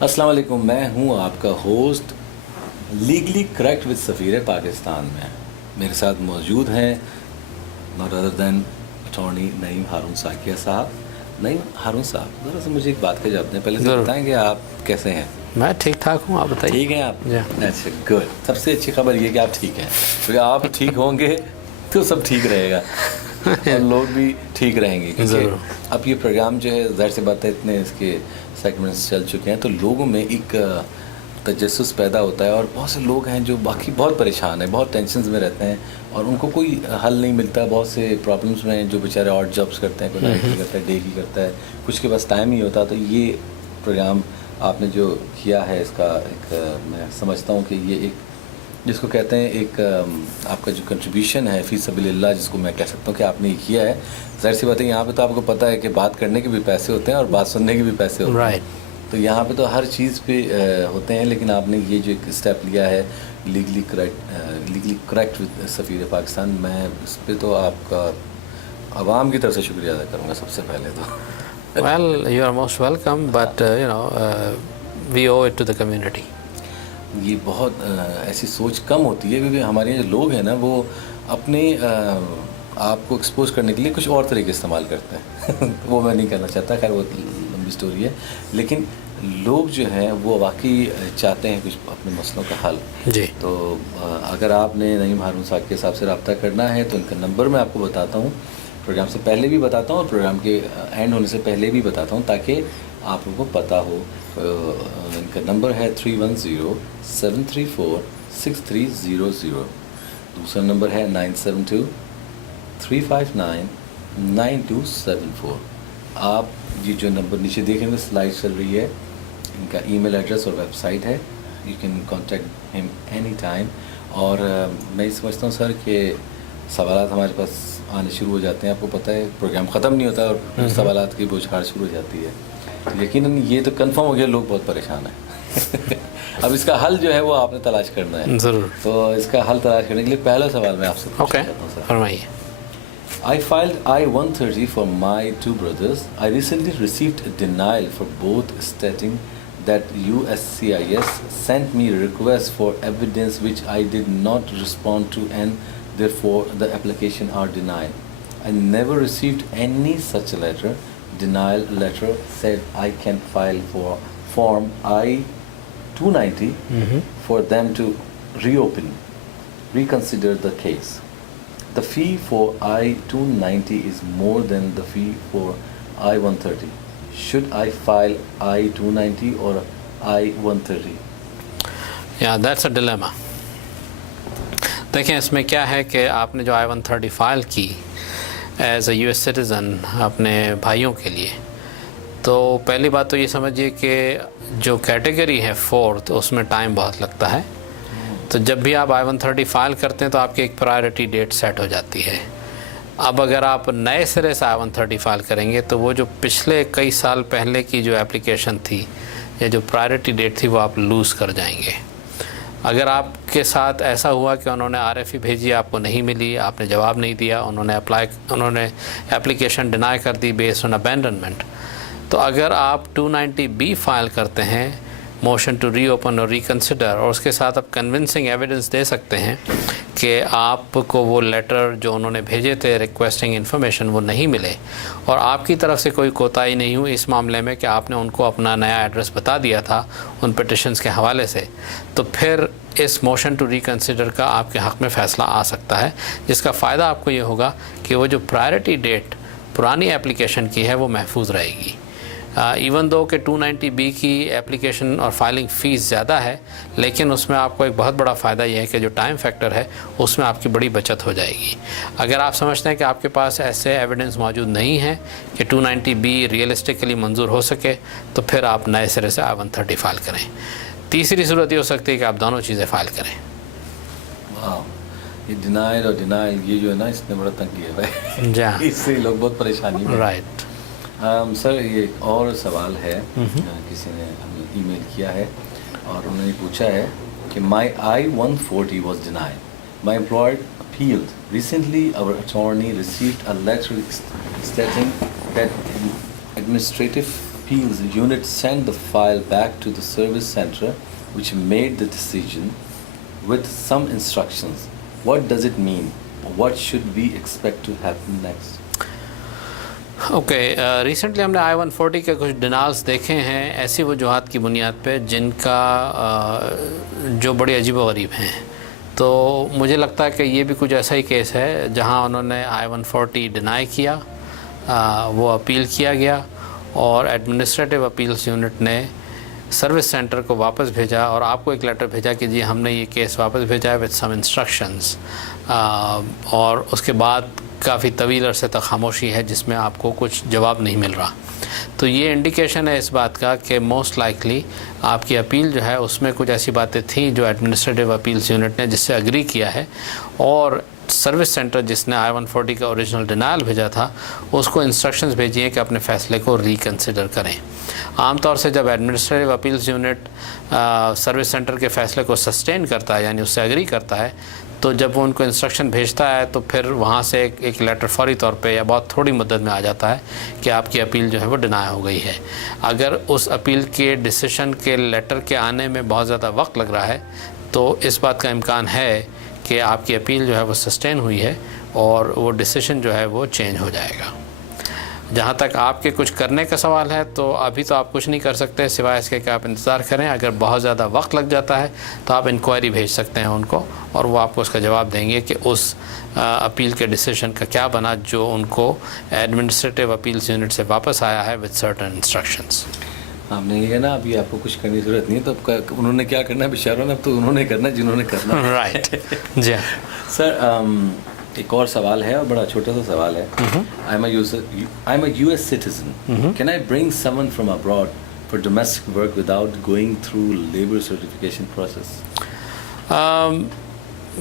السلام علیکم، میں ہوں آپ کا ہوسٹ لیگلی کریکٹ وتھ سفیر پاکستان میں. میرے ساتھ موجود ہیں ناٹ ادر دین اٹارنی نعیم ہارون ساکیہ صاحب. نعیم ہارون صاحب، ذرا سے مجھے ایک بات کا جواب دیں. پہلے سے بتائیں کہ آپ کیسے ہیں؟ میں ٹھیک ٹھاک ہوں، آپ بتائیے. ٹھیک ہیں آپ؟ اچھا، گڈ. سب سے اچھی خبر یہ کہ آپ ٹھیک ہیں، کیونکہ آپ ٹھیک ہوں گے تو سب ٹھیک رہے گا اور لوگ بھی ٹھیک رہیں گے. کیونکہ اب یہ پروگرام جو ہے، ظاہر سی بات ہے، اتنے اس کے سیگمنٹس چل چکے ہیں تو لوگوں میں ایک تجسس پیدا ہوتا ہے، اور بہت سے لوگ ہیں جو باقی بہت پریشان ہیں، بہت ٹینشنز میں رہتے ہیں اور ان کو کوئی حل نہیں ملتا. بہت سے پرابلمس میں جو بیچارے آڈ جابس کرتے ہیں، کوئی نائٹ کی کرتا ہے، ڈے کی کرتا ہے، کچھ کے پاس ٹائم نہیں ہوتا. تو یہ پروگرام آپ نے جو کیا ہے، اس کا ایک میں سمجھتا ہوں کہ یہ ایک جس کو کہتے ہیں ایک آپ کا جو کنٹریبیوشن ہے فی سبیل اللہ، جس کو میں کہہ سکتا ہوں کہ آپ نے یہ کیا ہے. ظاہر سی بات ہے، یہاں پہ تو آپ کو پتہ ہے کہ بات کرنے کے بھی پیسے ہوتے ہیں اور بات سننے کے بھی پیسے ہوتے ہیں. تو یہاں پہ تو ہر چیز پہ ہوتے ہیں، لیکن آپ نے یہ جو ایک اسٹیپ لیا ہے لیگلی کریکٹ وتھ سفیر پاکستان، میں اس پہ تو آپ کا عوام کی طرف سے شکریہ ادا کروں گا سب سے پہلے تو. Well, you are most welcome, but we owe it to the community. یہ بہت ایسی سوچ کم ہوتی ہے، کیونکہ ہمارے جو لوگ ہیں نا، وہ اپنے آپ کو ایکسپوز کرنے کے لیے کچھ اور طریقے استعمال کرتے ہیں. وہ میں نہیں کرنا چاہتا، خیر وہ لمبی سٹوری ہے. لیکن لوگ جو ہیں وہ واقعی چاہتے ہیں کچھ اپنے مسئلوں کا حل. جی. تو اگر آپ نے نعیم ہارون صاحب کے صاحب سے رابطہ کرنا ہے تو ان کا نمبر میں آپ کو بتاتا ہوں، پروگرام سے پہلے بھی بتاتا ہوں اور پروگرام کے اینڈ ہونے سے پہلے بھی بتاتا ہوں، تاکہ آپ لوگوں کو پتہ ہو. ان کا نمبر ہے 310-734-6300. دوسرا نمبر ہے 972-359-9274. آپ یہ جو نمبر نیچے دیکھیں گے، سلائڈ چل رہی ہے، ان کا ای میل ایڈریس اور ویب سائٹ ہے. یو کین کانٹیکٹ ہم اینی ٹائم. اور میں سمجھتا ہوں سر کہ سوالات ہمارے پاس آنے شروع ہو جاتے ہیں. آپ کو پتہ ہے پروگرام ختم نہیں ہوتا اور سوالات کی بوچھاڑ شروع ہو جاتی ہے. یقیناً یہ تو کنفرم ہو گیا، لوگ بہت پریشان ہیں. اب اس کا حل جو ہے وہ آپ نے تلاش کرنا ہے. ضرور. تو اس کا حل تلاش کرنے کے لیے پہلا سوال میں آپ سے پوچھنا چاہتا ہوں سر. فرمائیے. I filed I-130 for my two brothers. I recently received a denial for both, stating that USCIS sent me a request for evidence which I did not respond to, and therefore the application are denied. I never received any such a letter. Denial letter said I can file for Form I-290 for them to reconsider the case. The fee for I-290 is more than the fee for I-130. Should I file I-290 or I-130? Yeah, that's a dilemma. دیکھیں اس میں کیا ہے کہ آپ نے جو I-130 file کی as a US citizen اپنے بھائیوں کے لیے، تو پہلی بات تو یہ سمجھیے کہ جو کیٹیگری ہے 4th، اس میں ٹائم بہت لگتا ہے. تو جب بھی آپ I-130 فائل کرتے ہیں تو آپ کی ایک پرائیورٹی ڈیٹ سیٹ ہو جاتی ہے. اب اگر آپ نئے سرے سے I-130 فائل کریں گے تو وہ جو پچھلے کئی سال پہلے کی جو اپلیکیشن تھی یا جو پرائیورٹی ڈیٹ تھی وہ آپ لوز کر جائیں گے. اگر آپ کے ساتھ ایسا ہوا کہ انہوں نے RFE بھیجی، آپ کو نہیں ملی، آپ نے جواب نہیں دیا، انہوں نے اپلیکیشن ڈینائی کر دی بیسڈ آن ابینڈنمنٹ، تو اگر آپ 290B فائل کرتے ہیں، موشن ٹو ری اوپن اور ریکنسیڈر، اور اس کے ساتھ آپ کنونسنگ ایویڈنس دے سکتے ہیں کہ آپ کو وہ لیٹر جو انہوں نے بھیجے تھے ریکویسٹنگ انفارمیشن وہ نہیں ملے، اور آپ کی طرف سے کوئی کوتاہی نہیں ہوئی اس معاملے میں کہ آپ نے ان کو اپنا نیا ایڈریس بتا دیا تھا ان پٹیشنز کے حوالے سے، تو پھر اس موشن ٹو ریکنسیڈر کا آپ کے حق میں فیصلہ آ سکتا ہے، جس کا فائدہ آپ کو یہ ہوگا کہ وہ جو پرائیورٹی ڈیٹ پرانی اپلیکیشن کی ہے وہ محفوظ رہے گی. ایون دو کہ 290B کی اپلیکیشن اور فائلنگ فیس زیادہ ہے، لیکن اس میں آپ کو ایک بہت بڑا فائدہ یہ ہے کہ جو ٹائم فیکٹر ہے اس میں آپ کی بڑی بچت ہو جائے گی. اگر آپ سمجھتے ہیں کہ آپ کے پاس ایسے ایویڈنس موجود نہیں ہیں کہ 290B ریئلسٹکلی منظور ہو سکے، تو پھر آپ نئے سرے سے I-130 فائل کریں. تیسری صورت یہ ہو سکتی ہے کہ آپ دونوں چیزیں فائل کریں. یہ ڈینائل اور ڈینائل یہ جو ہے نا، اس نے بڑا تنگ کیا ہے. جی، اس سے لوگ بہت پریشانی میں. رائٹ. سر یہ ایک اور سوال ہے، کسی نے ہمیں ای میل کیا ہے اور انہوں نے پوچھا ہے کہ مائی I-140 was denied. My employer appealed. Recently our attorney received a letter stating that administrative appeals unit send the file back to the service center which made the decision with some instructions. What does it mean? What should we expect to happen next? Okay recently ہم نے I-140 کے کچھ ڈینالس دیکھے ہیں ایسی وجوہات کی بنیاد پہ جن کا جو بڑی عجیب و غریب ہیں. تو مجھے لگتا ہے کہ یہ بھی کچھ ایسا ہی کیس ہے جہاں انہوں نے I-140 ڈینائی کیا, وہ اپیل کیا گیا اور ایڈمنسٹریٹو اپیلس یونٹ نے سروس سینٹر کو واپس بھیجا اور آپ کو ایک لیٹر بھیجا کہ جی ہم نے یہ کیس واپس بھیجا ہے وتھ سم انسٹرکشنز, اور اس کے بعد کافی طویل عرصے تک خاموشی ہے جس میں آپ کو کچھ جواب نہیں مل رہا. تو یہ انڈیکیشن ہے اس بات کا کہ موسٹ لائکلی آپ کی اپیل جو ہے اس میں کچھ ایسی باتیں تھیں جو ایڈمنسٹریٹو اپیلس یونٹ نے جس سے اگری کیا ہے, اور سروس سینٹر جس نے I-140 کا اوریجنل ڈینائل بھیجا تھا اس کو انسٹرکشنز بھیجی ہیں کہ اپنے فیصلے کو ریکنسیڈر کریں. عام طور سے جب administrative appeals unit service centre کے فیصلے کو سسٹین کرتا ہے یعنی اس سے اگری کرتا ہے, تو جب وہ ان کو انسٹرکشن بھیجتا ہے تو پھر وہاں سے ایک لیٹر فوری طور پہ یا بہت تھوڑی مدت میں آ جاتا ہے کہ آپ کی اپیل جو ہے وہ ڈینائی ہو گئی ہے. اگر اس اپیل کے ڈیسیشن کے لیٹر کے آنے میں بہت زیادہ وقت لگ رہا ہے تو اس بات کا امکان ہے کہ آپ کی اپیل جو ہے وہ سسٹین ہوئی ہے اور وہ ڈیسیشن جو ہے وہ چینج ہو جائے گا. جہاں تک آپ کے کچھ کرنے کا سوال ہے تو ابھی تو آپ کچھ نہیں کر سکتے سوائے اس کے کہ آپ انتظار کریں. اگر بہت زیادہ وقت لگ جاتا ہے تو آپ انکوائری بھیج سکتے ہیں ان کو اور وہ آپ کو اس کا جواب دیں گے کہ اس اپیل کے ڈیسیشن کا کیا بنا جو ان کو ایڈمنسٹریٹو اپیلس یونٹ سے واپس آیا ہے وتھ سرٹن انسٹرکشنز. آپ نے یہ کہنا ابھی آپ کو کچھ کرنے کی ضرورت نہیں ہے, تو اب انہوں نے کیا کرنا ہے بیچاروں نے, اب تو انہوں نے کرنا جنہوں نے کرنا. رائٹ. جی سر ایک اور سوال ہے اور بڑا چھوٹا سا سوال ہے. I'm a US citizen. Can I bring someone from abroad for domestic work without going through labor certification process?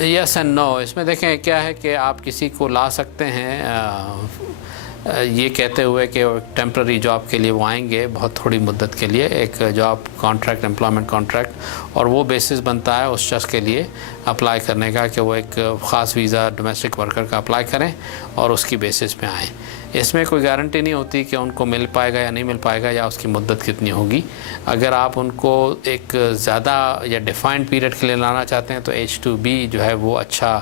Yes and no. اس میں دیکھیں کیا ہے کہ آپ کسی کو لا سکتے ہیں یہ کہتے ہوئے کہ ٹیمپرری جاب کے لیے وہ آئیں گے بہت تھوڑی مدت کے لیے, ایک جاب کانٹریکٹ امپلائمنٹ کانٹریکٹ, اور وہ بیسس بنتا ہے اس شخص کے لیے اپلائی کرنے کا کہ وہ ایک خاص ویزا ڈومیسٹک ورکر کا اپلائی کریں اور اس کی بیسس پہ آئیں. اس میں کوئی گارنٹی نہیں ہوتی کہ ان کو مل پائے گا یا نہیں مل پائے گا یا اس کی مدت کتنی ہوگی. اگر آپ ان کو ایک زیادہ یا ڈیفائنڈ پیریڈ کے لیے لانا چاہتے ہیں تو H-2B جو ہے وہ اچھا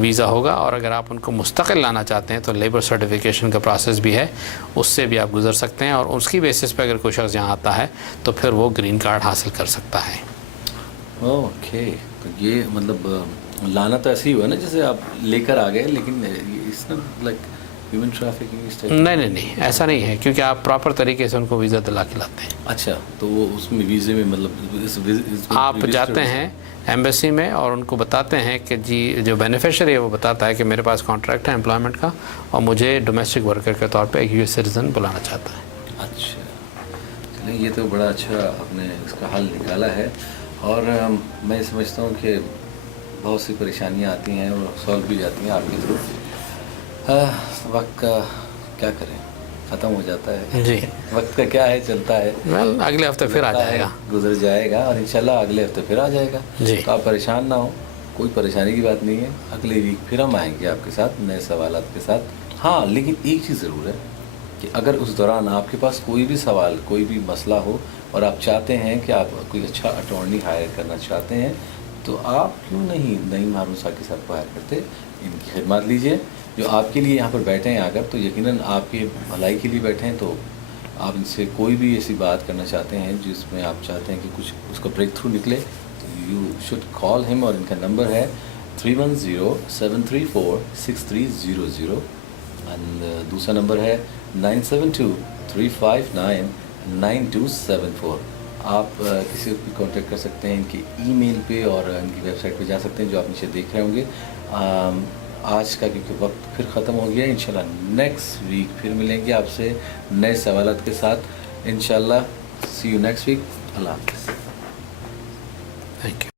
ویزا ہوگا, اور اگر آپ ان کو مستقل لانا چاہتے ہیں تو لیبر سرٹیفکیشن کا پروسیس بھی ہے, اس سے بھی آپ گزر سکتے ہیں, اور اس کی بیسس پہ اگر کوئی شخص یہاں آتا ہے تو پھر وہ گرین کارڈ حاصل کر سکتا ہے. اوکے, تو یہ مطلب لانا تو ایسے ہی ہوا نا جیسے آپ لے کر آ گئے, لیکن اس میں لائک ہیومن ٹریفکنگ. نہیں ایسا نہیں ہے, کیونکہ آپ پراپر طریقے سے ان کو ویزا دلا کے لاتے ہیں. اچھا, تو وہ اس میں ویزے میں مطلب آپ جاتے ہیں ایمبیسی میں اور ان کو بتاتے ہیں کہ جی جو بینیفیشری ہے وہ بتاتا ہے کہ میرے پاس کانٹریکٹ ہے امپلائمنٹ کا اور مجھے ڈومیسٹک ورکر کے طور پہ ایک US سٹیزن بلانا چاہتا ہے. اچھا, چلیں یہ تو بڑا اچھا آپ نے اس کا حل نکالا ہے, اور میں سمجھتا ہوں کہ بہت سی پریشانیاں آتی ہیں اور سالو بھی جاتی ہیں آپ کی طرف. وقت کا کیا کریں, ختم ہو جاتا ہے. جی وقت کا کیا ہے, چلتا ہے. اگلے ہفتے پھر آ جائے گا, گزر جائے گا, اور انشاءاللہ اگلے ہفتے پھر آ جائے گا. جی تو آپ پریشان نہ ہوں, کوئی پریشانی کی بات نہیں ہے. اگلے ویک پھر ہم آئیں گے آپ کے ساتھ نئے سوالات کے ساتھ. ہاں, لیکن ایک چیز ضرور ہے کہ اگر اس دوران آپ کے پاس کوئی بھی سوال, کوئی بھی مسئلہ ہو اور آپ چاہتے ہیں کہ آپ کوئی اچھا اٹارنی ہائر کرنا چاہتے ہیں, تو آپ کیوں نہیں نعیم ہارون ثاقب صاحب کو ہائر کرتے, ان کی خدمات لیجیے. جو آپ کے لیے یہاں پر بیٹھے ہیں آ کر, تو یقیناً آپ کی بھلائی کے لیے بیٹھے ہیں. تو آپ ان سے کوئی بھی ایسی بات کرنا چاہتے ہیں جس میں آپ چاہتے ہیں کہ کچھ اس کا بریک تھرو نکلے, تو یو شوڈ کال ہم, اور ان کا نمبر ہے 310-734-6300, اینڈ دوسرا نمبر ہے 972-359-9274. آپ کسی کو بھی کانٹیکٹ کر سکتے ہیں ان کی ای میل پہ, اور ان کی ویب سائٹ پہ جا سکتے ہیں جو آپ نیچے دیکھ رہے ہوں گے. آج کا کیونکہ وقت پھر ختم ہو گیا, انشاءاللہ نیکسٹ ویک پھر ملیں گے آپ سے نئے سوالات کے ساتھ انشاءاللہ. سی یو نیکسٹ ویک. اللہ حافظ. Thank you.